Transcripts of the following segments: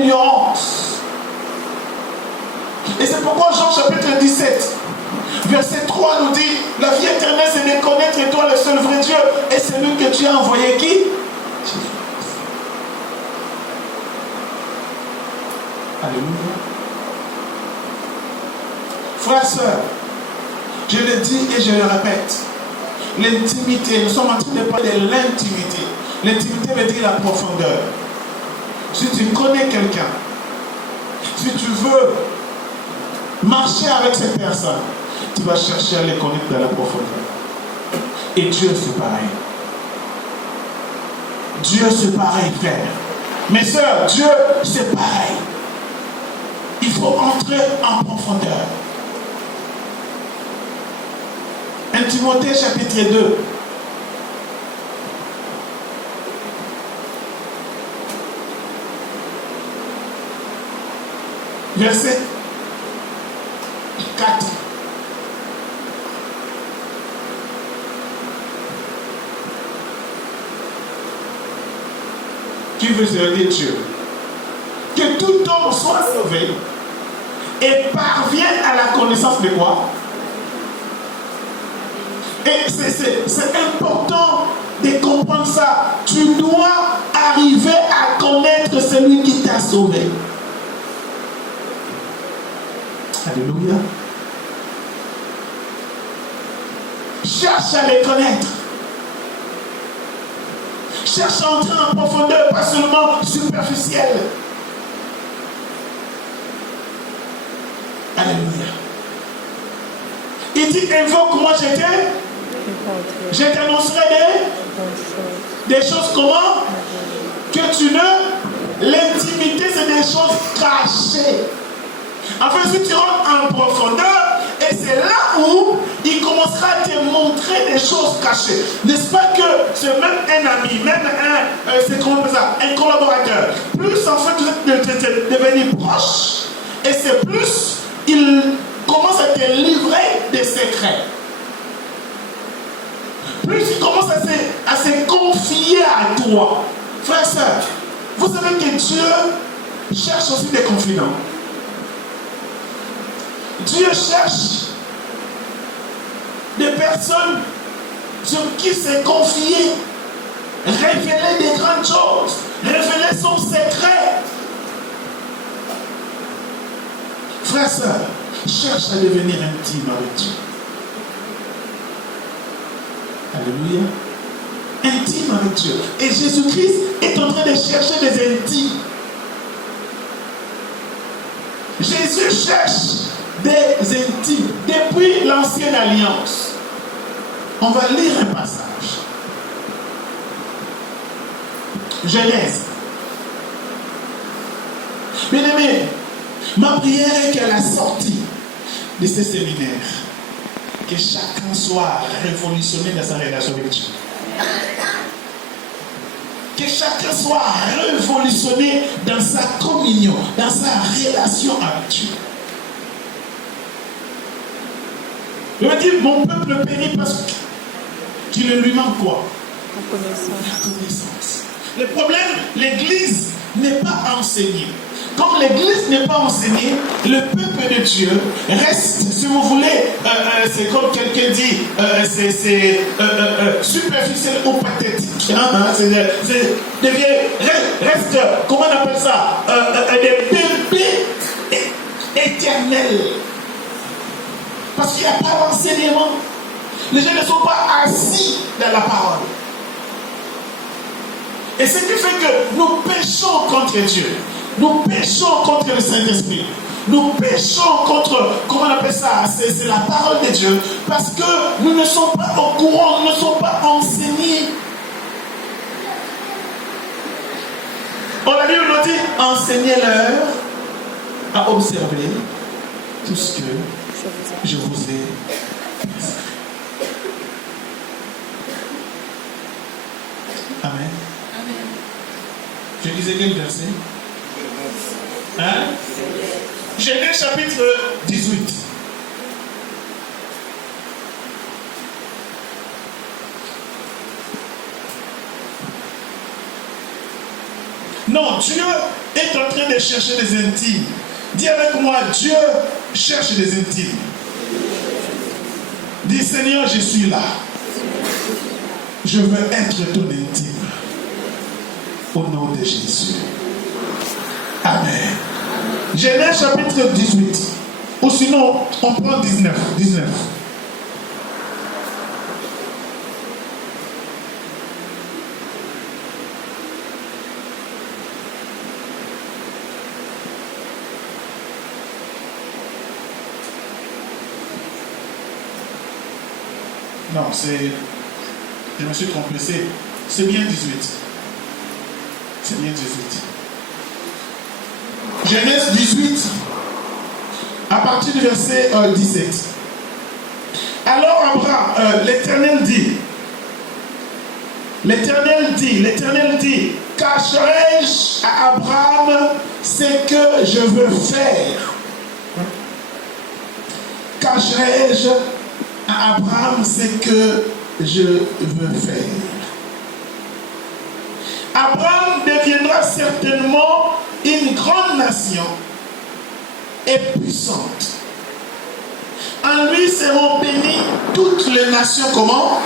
l'ignorance. Et c'est pourquoi Jean chapitre 17, verset 3 nous dit, la vie éternelle c'est de connaître toi le seul vrai Dieu et celui que tu as envoyé qui? Alléluia. Frères, sœurs, je le dis et je le répète, l'intimité, nous sommes en train de parler de l'intimité. L'intimité veut dire la profondeur. Si tu connais quelqu'un, si tu veux marcher avec cette personne, tu vas chercher à les connaître dans la profondeur. Et Dieu c'est pareil. Dieu c'est pareil, frère. Mes sœurs, Dieu c'est pareil. Il faut entrer en profondeur. 1 Timothée chapitre 2. Verset 4. Qui veut servir Dieu? Que tout homme soit sauvé et parvienne à la connaissance de quoi? Et c'est important de comprendre ça. Tu dois arriver à connaître celui qui t'a sauvé. Alléluia. Cherche à les connaître. Cherche à entrer en profondeur, pas seulement superficielle. Alléluia. Il dit, invoque-moi, je t'annoncerai des choses comment? Que tu ne... L'intimité, c'est des choses cachées. Enfin, si tu rentres en profondeur, et c'est là où il commencera à te montrer des choses cachées. N'est-ce pas que c'est même un ami, même un collaborateur, plus en fait vous êtes devenu proche, et c'est plus il commence à te livrer des secrets. Plus il commence à se confier à toi. Frère, sœur, vous savez que Dieu cherche aussi des confidents. Dieu cherche des personnes sur qui se confier, révéler des grandes choses, révéler son secret. Frère, sœur, cherche à devenir intime avec Dieu. Alléluia. Intime avec Dieu. Et Jésus-Christ est en train de chercher des intimes. Jésus cherche des intimes depuis l'ancienne alliance. On va lire un passage. Genèse. Bien-aimé, ma prière est qu'à la sortie de ce séminaire, que chacun soit révolutionné dans sa relation avec Dieu. Que chacun soit révolutionné dans sa communion, dans sa relation avec Dieu. Il va dire, mon peuple périt parce qu'il lui manque quoi? La connaissance. Le problème, l'église n'est pas enseignée. Comme l'église n'est pas enseignée, le peuple de Dieu reste, si vous voulez, c'est comme quelqu'un dit, c'est superficiel ou pathétique. Reste, comment on appelle ça? Des bébés éternels. Parce qu'il n'y a pas d'enseignement. Les gens ne sont pas assis dans la parole. Et ce qui fait que nous péchons contre Dieu. Nous péchons contre le Saint-Esprit. Nous péchons contre, comment on appelle ça? C'est la parole de Dieu. Parce que nous ne sommes pas au courant, nous ne sommes pas enseignés. On a dit, on a dit, enseignez-leur à observer tout ce que je vous ai. Amen. Amen. Je disais quel verset? Hein? Genèse chapitre 18. Non, Dieu est en train de chercher des intimes. Dis avec moi, Dieu cherche des intimes. Dis Seigneur, je suis là. Je veux être ton intime. Au nom de Jésus. Amen. Genèse chapitre 18. Ou sinon, on prend 19. Non, je me suis trompé. C'est bien 18. C'est bien 18. Genèse 18, à partir du verset 17. Alors Abraham, l'Éternel dit, cacherai-je à Abraham ce que je veux faire? Cacherai-je à Abraham ce que je veux faire? Abraham deviendra certainement une grande nation et puissante. En lui seront bénies toutes les nations, comment?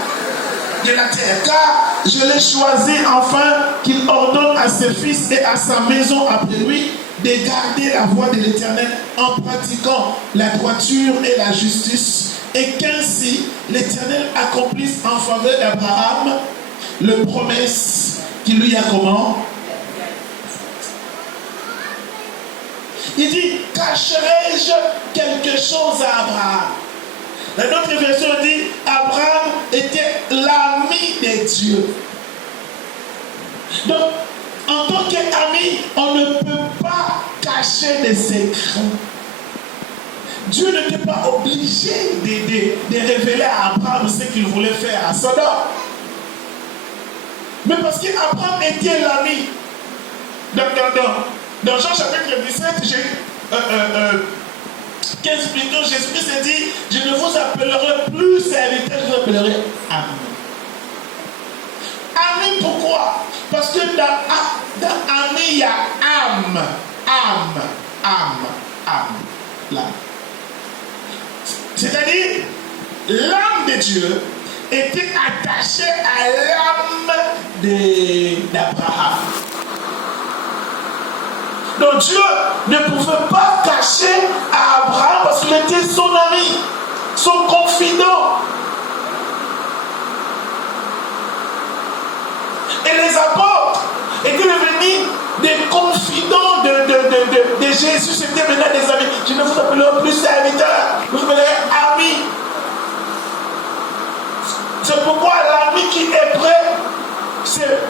De la terre. Car je l'ai choisi afin qu'il ordonne à ses fils et à sa maison après lui de garder la voie de l'Éternel en pratiquant la droiture et la justice, et qu'ainsi l'Éternel accomplisse en faveur d'Abraham le promesse qu'il lui a comment? Il dit, cacherai-je quelque chose à Abraham? Dans notre version dit, Abraham était l'ami de Dieu. Donc, en tant qu'ami, on ne peut pas cacher des secrets. Dieu n'était pas obligé de révéler à Abraham ce qu'il voulait faire à Sodome. Mais parce qu'Abraham était l'ami. Dans Jean chapitre 17, 15 plutôt, Jésus s'est dit, je ne vous appellerai plus serviteur, je vous appellerai ami. Ami pourquoi? Parce que dans ami, il y a âme. Là. C'est-à-dire, l'âme de Dieu était attachée à l'âme d'Abraham. Donc Dieu ne pouvait pas cacher à Abraham parce qu'il était son ami, son confident. Et les apôtres étaient devenus des confidents de Jésus. C'était maintenant des amis. Je ne vous appellerai plus serviteur, je vous appellerai ami. C'est pourquoi l'ami qui est prêt, c'est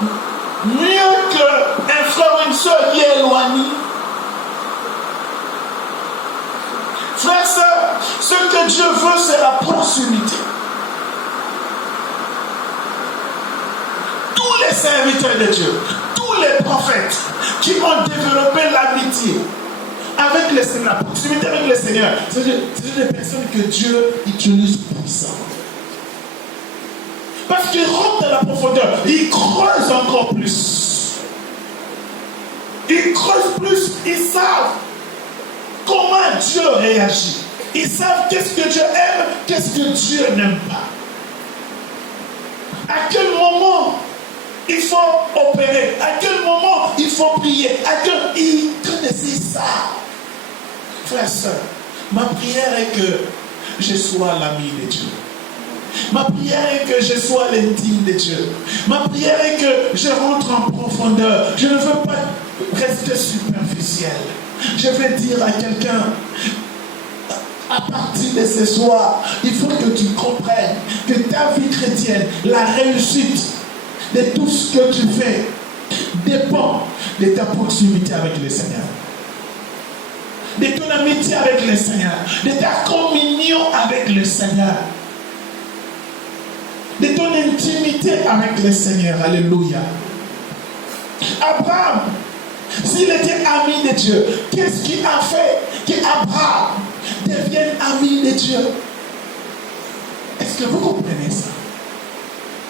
mieux qu'un frère ou une soeur qui est éloigné. Frère, sœur, ce que Dieu veut, c'est la proximité. Tous les serviteurs de Dieu, tous les prophètes qui ont développé l'amitié avec le Seigneur, la proximité avec le Seigneur, c'est des personnes que Dieu utilise puissamment. Parce qu'ils rentrent dans la profondeur, ils creusent encore plus. Ils creusent plus, ils savent comment Dieu réagit. Ils savent qu'est-ce que Dieu aime, qu'est-ce que Dieu n'aime pas. À quel moment il faut opérer, à quel moment il faut prier, ils connaissent ça. Frère, sœur, ma prière est que je sois l'ami de Dieu. Ma prière est que je sois l'intime de Dieu. Ma prière est que je rentre en profondeur. Je ne veux pas rester superficiel. Je vais dire à quelqu'un, à partir de ce soir, il faut que tu comprennes que ta vie chrétienne, la réussite de tout ce que tu fais, dépend de ta proximité avec le Seigneur. De ton amitié avec le Seigneur. De ta communion avec le Seigneur. De ton intimité avec le Seigneur. Alléluia. Abraham, s'il était ami de Dieu, qu'est-ce qui a fait qu'Abraham devienne ami de Dieu? Est-ce que vous comprenez ça?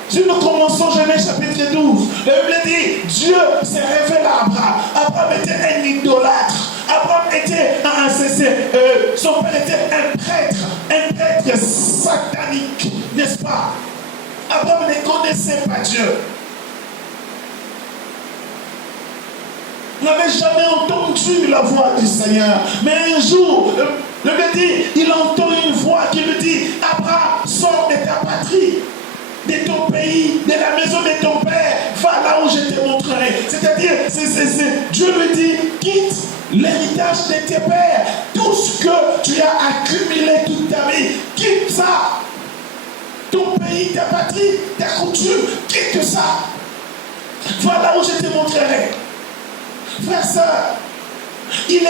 Si nous commençons Genèse chapitre 12, la Bible dit, Dieu s'est révélé à Abraham. Abraham était un son père était un prêtre satanique, n'est-ce pas? Abraham ne connaissait pas Dieu. Il n'avait jamais entendu la voix du Seigneur. Mais un jour, le Bible dit, il entend une voix qui lui dit, Abraham, sors de ta patrie, de ton pays, de la maison de ton père, va là où je te montrerai. C'est-à-dire, Dieu lui dit, quitte l'héritage de tes pères, tout ce que tu as accumulé toute ta vie, quitte ça. Ton pays, ta patrie, ta coutume, quitte ça. Va là où je te montrerai. Frère, sœur, il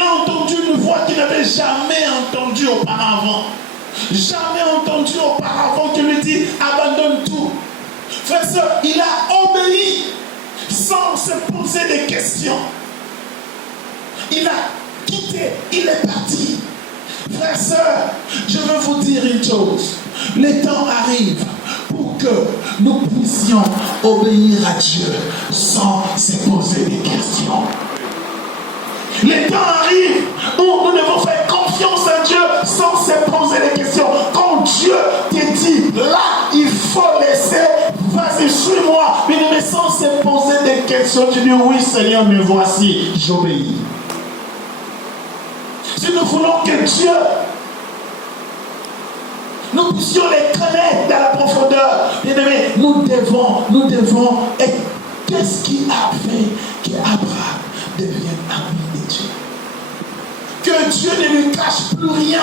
a entendu une voix qu'il n'avait jamais entendue auparavant. Jamais entendu auparavant qui lui dit abandonne tout. Frère, sœur, il a obéi sans se poser des questions. Il a quitté, il est parti. Frère, sœur, je veux vous dire une chose. Le temps arrive pour que nous puissions obéir à Dieu sans se poser des questions. Le temps arrive où nous devons faire confiance à Dieu sans se poser des questions. Quand Dieu te dit, là, il faut laisser, vas-y, suis-moi, mais sans se poser des questions, tu dis, oui Seigneur, me voici, j'obéis. Si nous voulons que Dieu, nous puissions les connaître dans la profondeur, bien-aimés, nous devons, et qu'est-ce qui a fait qu'Abraham devienne ami de Dieu? Que Dieu ne lui cache plus rien.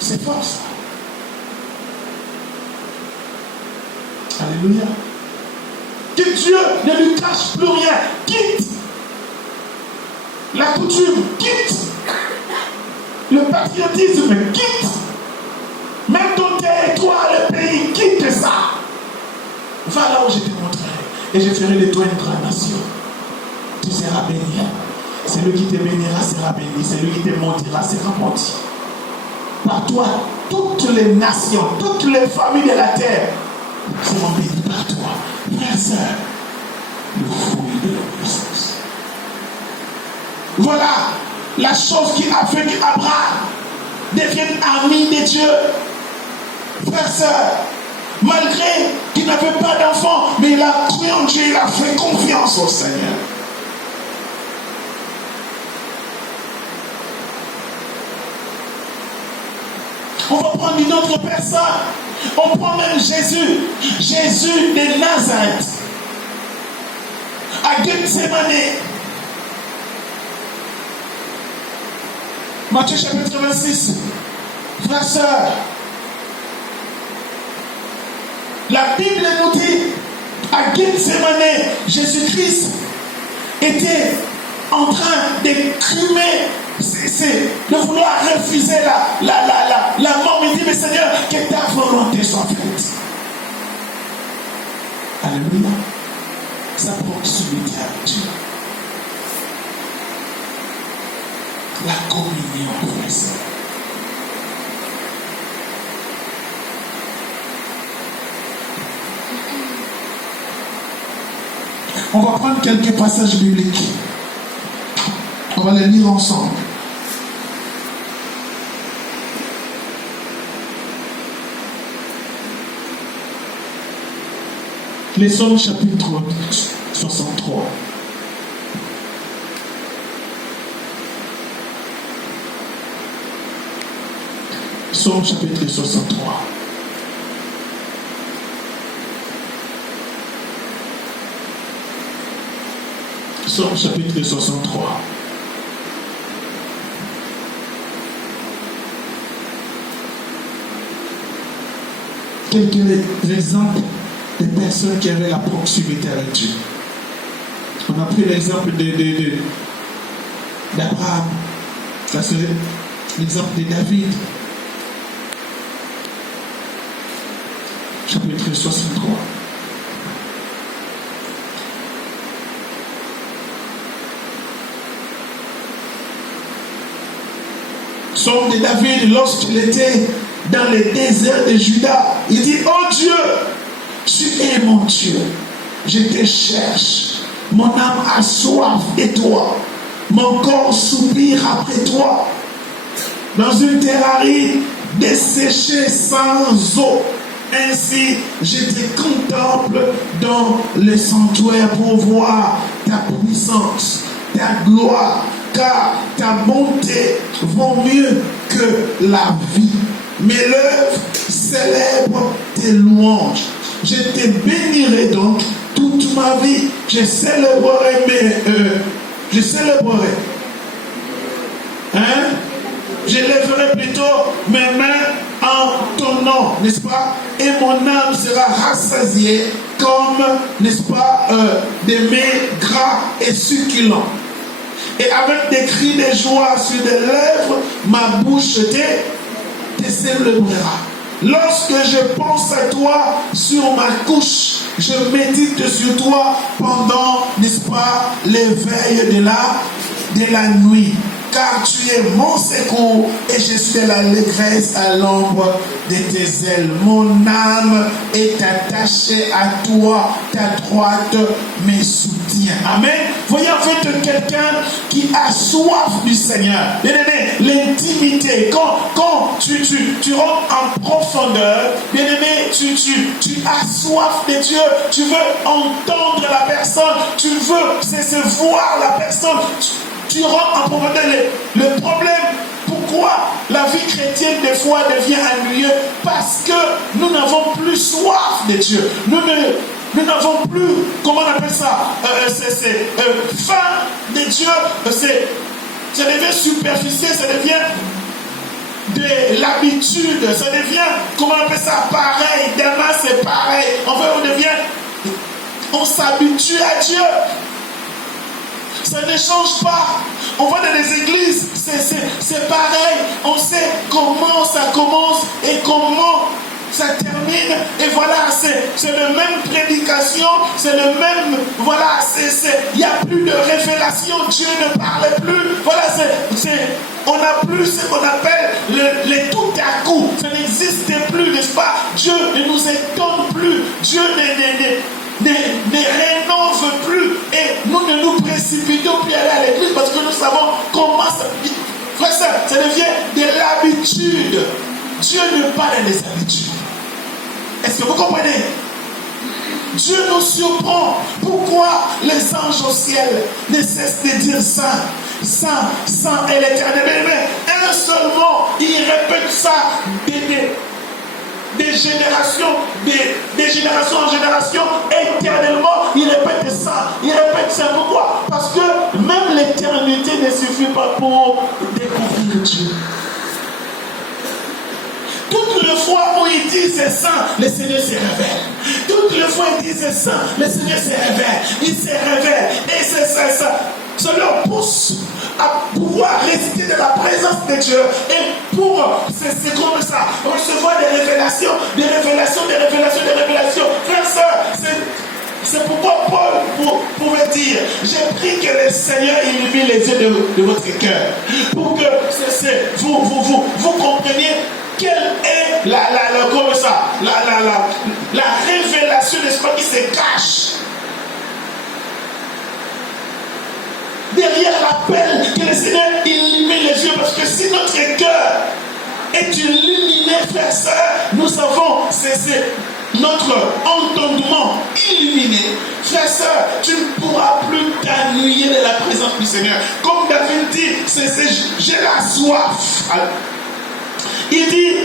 C'est fort ça. Alléluia. Que Dieu ne lui cache plus rien. Quitte la coutume, quitte le patriotisme, quitte même ton territoire, le pays, quitte ça. Va là où je te montrerai et je ferai de toi une grande nation. Tu seras béni. Celui qui te bénira sera béni. Celui qui te maudira sera maudit. Par toi, toutes les nations, toutes les familles de la terre seront bénies par toi. Frères et sœurs, le fruit de la puissance. Voilà la chose qui a fait qu'Abraham devienne ami de Dieu. Frères et sœurs, malgré qu'il n'avait pas d'enfant, mais il a cru en Dieu, il a fait confiance au Seigneur. On va prendre une autre personne. On prend même Jésus. Jésus de Nazareth. À Gethsémane. Matthieu chapitre 26. Frères et sœurs. La Bible nous dit, à Gethsémane, Jésus-Christ était en train d'écumer, de vouloir refuser la mort. Il dit, mais Seigneur, que ta volonté soit faite. Alléluia. Sa proximité avec Dieu. La communion, frères et sœurs. On va prendre quelques passages bibliques. On va les lire ensemble. Les Psaumes chapitre 63. Psaume chapitre 63. Psaume chapitre 63. Quelques exemples de personnes qui avaient la proximité avec Dieu. On a pris l'exemple d'Abraham. Ça c'est l'exemple de David. Chapitre 63. Psaume de David, lorsqu'il était dans le désert de Juda, il dit, oh Dieu, tu es mon Dieu, je te cherche, mon âme a soif de toi. mon corps soupire après toi. Dans une terre aride, desséchée sans eau. Ainsi, je te contemple dans le sanctuaire pour voir ta puissance, ta gloire, car ta bonté vaut mieux que la vie. Mes lèvres célèbrent tes louanges. Je te bénirai donc toute ma vie. Je célébrerai je lèverai plutôt mes mains en ton nom, n'est-ce pas? Et mon âme sera rassasiée comme, n'est-ce pas, des mets gras et succulents. Et avec des cris de joie sur des lèvres, ma bouche te célébrera. Lorsque je pense à toi sur ma couche, je médite sur toi pendant, n'est-ce pas, l'éveil de la nuit. Car tu es mon secours et je suis l'allégresse à l'ombre de tes ailes. Mon âme est attachée à toi, ta droite me soutient. Amen. Voyez en fait quelqu'un qui a soif du Seigneur. Bien aimé, l'intimité, quand tu rentres en profondeur, bien aimé, tu as soif de Dieu, tu veux entendre la personne, tu veux c'est voir la personne. Tu rentres en profondeur. Le problème, pourquoi la vie chrétienne des fois devient ennuyeuse? Parce que nous n'avons plus soif de Dieu. Nous n'avons plus, comment on appelle ça, faim de Dieu. Ça devient superficiel, ça devient de l'habitude, ça devient, comment on appelle ça, pareil. Demain c'est pareil. En fait, on s'habitue à Dieu. Ça ne change pas. On va dans les églises, c'est pareil. On sait comment ça commence et comment ça termine. Et voilà, c'est la même prédication, c'est le même. Voilà, il n'y a plus de révélation. Dieu ne parle plus. Voilà, on n'a plus ce qu'on appelle les tout à coup. Ça n'existe plus, n'est-ce pas? Dieu ne nous étonne plus. Dieu ne rénove plus et nous ne nous précipitons plus aller à l'église parce que nous savons comment ça. Frère, ça devient de l'habitude. Dieu n'est pas dans les habitudes. Est-ce que vous comprenez? Dieu nous surprend. Pourquoi les anges au ciel ne cessent de dire Saint, Saint, Saint est l'Éternel? Mais un seul mot, il répète ça des générations en génération, éternellement, il répète ça. Il répète ça. Pourquoi? Parce que même l'éternité ne suffit pas pour découvrir Dieu. Toutes les fois où il dit c'est saint, le Seigneur se révèle. Toutes les fois où il dit c'est saint, le Seigneur se révèle. Il se révèle. Et c'est ça. Ça leur pousse à pouvoir rester dans la présence de Dieu. Et pour, c'est comme ça, recevoir des révélations. Frère, sœur, c'est pourquoi Paul pouvait dire, j'ai pris que le Seigneur illumine les yeux de votre cœur. Pour que vous compreniez quelle est la révélation, n'est-ce pas, qui se cache derrière l'appel que le Seigneur illumine les yeux. Parce que si notre cœur est illuminé, frère, sœur, nous savons, c'est notre entendement illuminé. Frère, sœur, tu ne pourras plus t'ennuyer de la présence du Seigneur. Comme David dit, j'ai la soif. Il dit,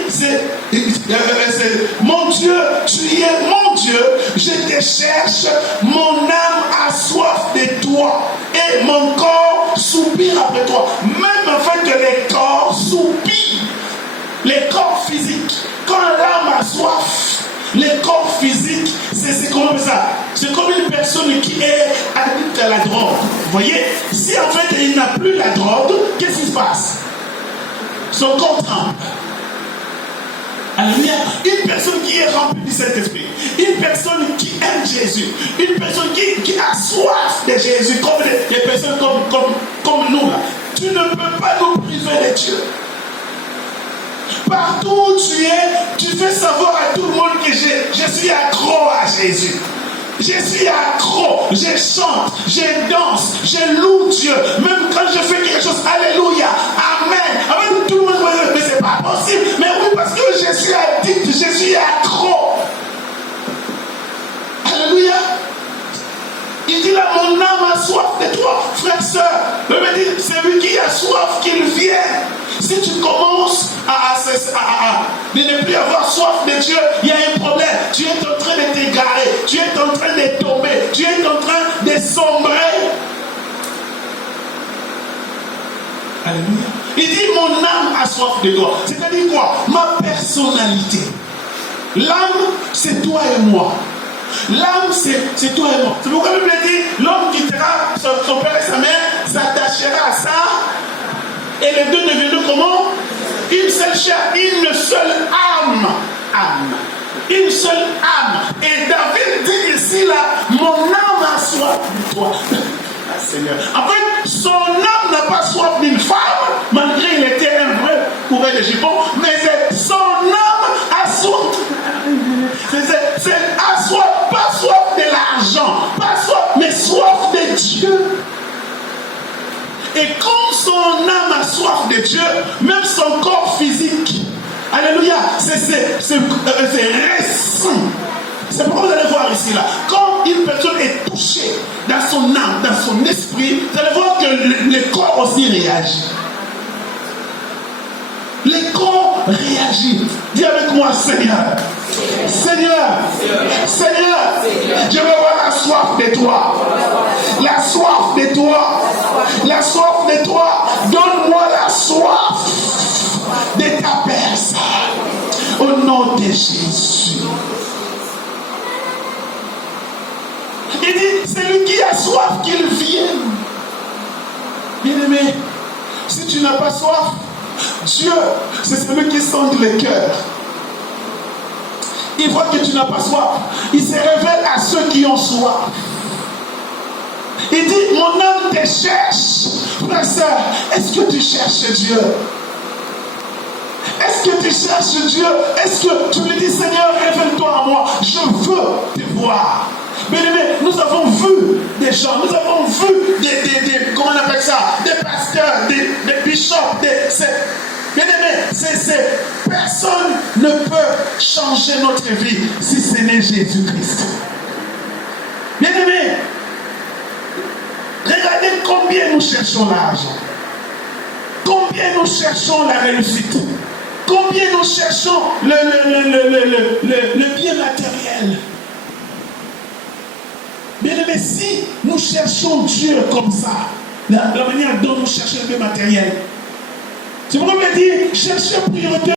mon Dieu, tu es mon Dieu, je te cherche, mon âme a soif de toi et mon corps soupire après toi. Même en fait que les corps soupirent, les corps physiques, quand l'âme a soif, les corps physiques, c'est comme ça. C'est comme une personne qui est addict à la drogue. Vous voyez, si en fait il n'a plus la drogue, qu'est-ce qui se passe? Son corps tremble. Alléluia. Une personne qui est remplie du Saint-Esprit, une personne qui aime Jésus, une personne qui a soif de Jésus, comme des personnes comme nous là. Tu ne peux pas nous priver de Dieu. Partout où tu es, tu fais savoir à tout le monde que je suis accro à Jésus. Je suis accro, je chante, je danse, je loue Dieu. Même quand je fais quelque chose, alléluia, amen. Amen, tout le monde me dit, mais c'est pas possible. Mais oui, parce que je suis addict, je suis accro. Alléluia. Il dit là, mon âme a soif de toi, frère, sœur. Le me dit, c'est lui qui a soif, qu'il vienne. Si tu commences de ne plus avoir soif de Dieu, il y a un problème. Tu es en train de t'égarer, tu es en train de tomber, tu es en train de sombrer. Alléluia. Il dit, mon âme a soif de toi. C'est-à-dire quoi? Ma personnalité. L'âme, c'est toi et moi. L'âme, c'est toi et moi. C'est pourquoi la Bible dit, l'homme quittera son père et sa mère, s'attachera à ça, et les deux deviendront comment? Une seule chair, une seule âme. Une seule âme. Et David dit ici là, mon âme a soif de toi. Ah, Seigneur. En fait, son âme n'a pas soif d'une femme, malgré qu'il était un vrai coureur de jupons, mais son âme a soif. C'est à soif, pas soif de l'argent, pas soif, mais soif de Dieu. Et comme son âme a soif de Dieu, même son corps physique, alléluia, c'est récent. C'est pourquoi vous allez voir ici là, quand une personne est touchée dans son âme, dans son esprit, vous allez voir que le corps aussi réagit. Le corps réagit. Dis avec moi, Seigneur. Seigneur, je veux avoir la soif de toi. La soif de toi. La soif de toi. Donne-moi la soif de ta personne. Au nom de Jésus. Il dit, c'est lui qui a soif qu'il vienne. Bien-aimé, si tu n'as pas soif, Dieu, c'est celui qui sonde le cœur. Il voit que tu n'as pas soif. Il se révèle à ceux qui ont soif. Il dit, mon âme te cherche. Frère, sœur, est-ce que tu cherches Dieu? Est-ce que tu cherches Dieu? Est-ce que tu lui dis, Seigneur, révèle-toi à moi. Je veux te voir. Bien-aimés, nous avons vu des gens, nous avons vu comment on appelle ça, des pasteurs, des bishops, bien-aimés, personne ne peut changer notre vie si ce n'est Jésus-Christ. Bien-aimés, regardez combien nous cherchons l'argent, combien nous cherchons la réussite, combien nous cherchons le bien matériel. Bien-aimés, si nous cherchons Dieu comme ça, la manière dont nous cherchons le bien matériel, c'est pourquoi on dit chercher priorité.